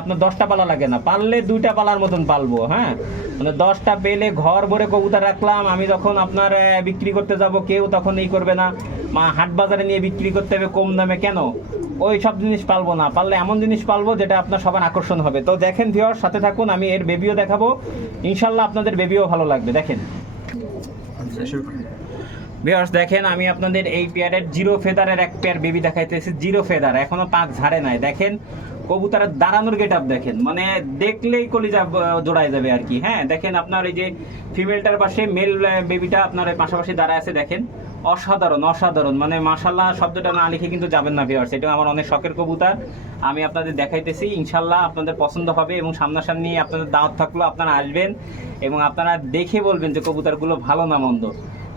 আপনার 10টা পালা লাগে না, পারলে 2টা পালার মতন পালবো। হ্যাঁ, মানে 10টা পেলে ঘর ভরে কবুতর রাখলাম। আমি যখন আপনার বিক্রি করতে যাব, কেউ তখন এই করবে না হাট বাজারে নিয়ে বিক্রি করতে হবে কম দামে কেন, ওই সব জিনিস পালবো না। পারলে এমন জিনিস পালবো যেটা আপনার সবার আকর্ষণ হবে। তো দেখেন ভিউয়ার্স, সাথে থাকুন, আমি এর বেবিও দেখাবো, ইনশাল্লাহ আপনাদের বেবিও ভালো লাগবে। দেখেন ভিউয়ার্স, দেখেন আমি আপনাদের এই পেয়ারের জিরো ফেদারের এক পেয়ার বেবি দেখাইতেছি। জিরো ফেদার, এখনো পাক ঝাড়ে নাই। দেখেন কবুতরের দাঁড়ানোর গেট আপ দেখেন, মানে দেখলেই কলিজা জোড়ায় যাবে আর কি। হ্যাঁ, দেখেন আপনার এই যে ফিমেলটার পাশে মেল বেবিটা আপনার পাশাপাশি দাঁড়ায় আছে। দেখেন অসাধারণ অসাধারণ, মানে মাশাল্লাহ শব্দটা না লিখে কিন্তু যাবেন না ভিউয়ার্স। এটা আমার অনেক শখের কবুতর, আমি আপনাদের দেখাইতেছি। ইনশাল্লাহ আপনাদের পছন্দ হবে এবং সামনাসামনি আপনাদের দাওয়াত থাকলো, আপনারা আসবেন এবং আপনারা দেখে বলবেন যে কবুতরগুলো ভালো না মন্দ।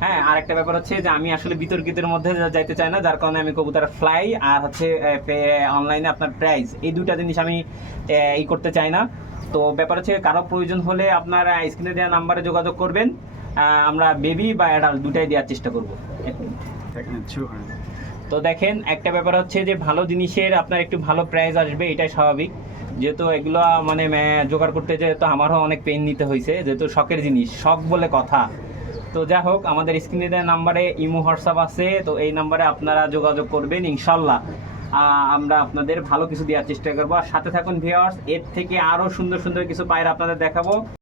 হ্যাঁ, আর একটা ব্যাপার হচ্ছে যে আমি আসলে বিতর্কিতের মধ্যে যাইতে চাই না, যার কারণে আমি কবুতর ফ্লাই আর হচ্ছে অনলাইনে আপনার প্রাইস, এই দুইটা জিনিস আমি ই করতে চাই না। তো ব্যাপার হচ্ছে কারো প্রয়োজন হলে আপনার স্ক্রিনে দেওয়া নাম্বারে যোগাযোগ করবেন, আমরা বেবি বা অ্যাডাল্ট দুটাই দেওয়ার চেষ্টা করবো। তো দেখেন একটা ব্যাপার হচ্ছে যে ভালো জিনিসের আপনার একটু ভালো প্রাইস আসবে, এটাই স্বাভাবিক। যেহেতু এগুলো মানে জোগাড় করতে যেহেতু আমারও অনেক পেন নিতে হয়েছে, যেহেতু শখের জিনিস, শখ বলে কথা। তো যাই হোক, আমাদের স্ক্রিনে দেওয়া নাম্বারে ইমো হোয়াটসঅ্যাপ আছে, তো এই নাম্বারে আপনারা যোগাযোগ করবেন। ইনশাল্লাহ আমরা আপনাদের ভালো কিছু দেওয়ার চেষ্টা করবো। আর সাথে থাকুন ভিউয়ার্স, এর থেকে আরও সুন্দর সুন্দর কিছু পায়রা আপনাদের দেখাবো।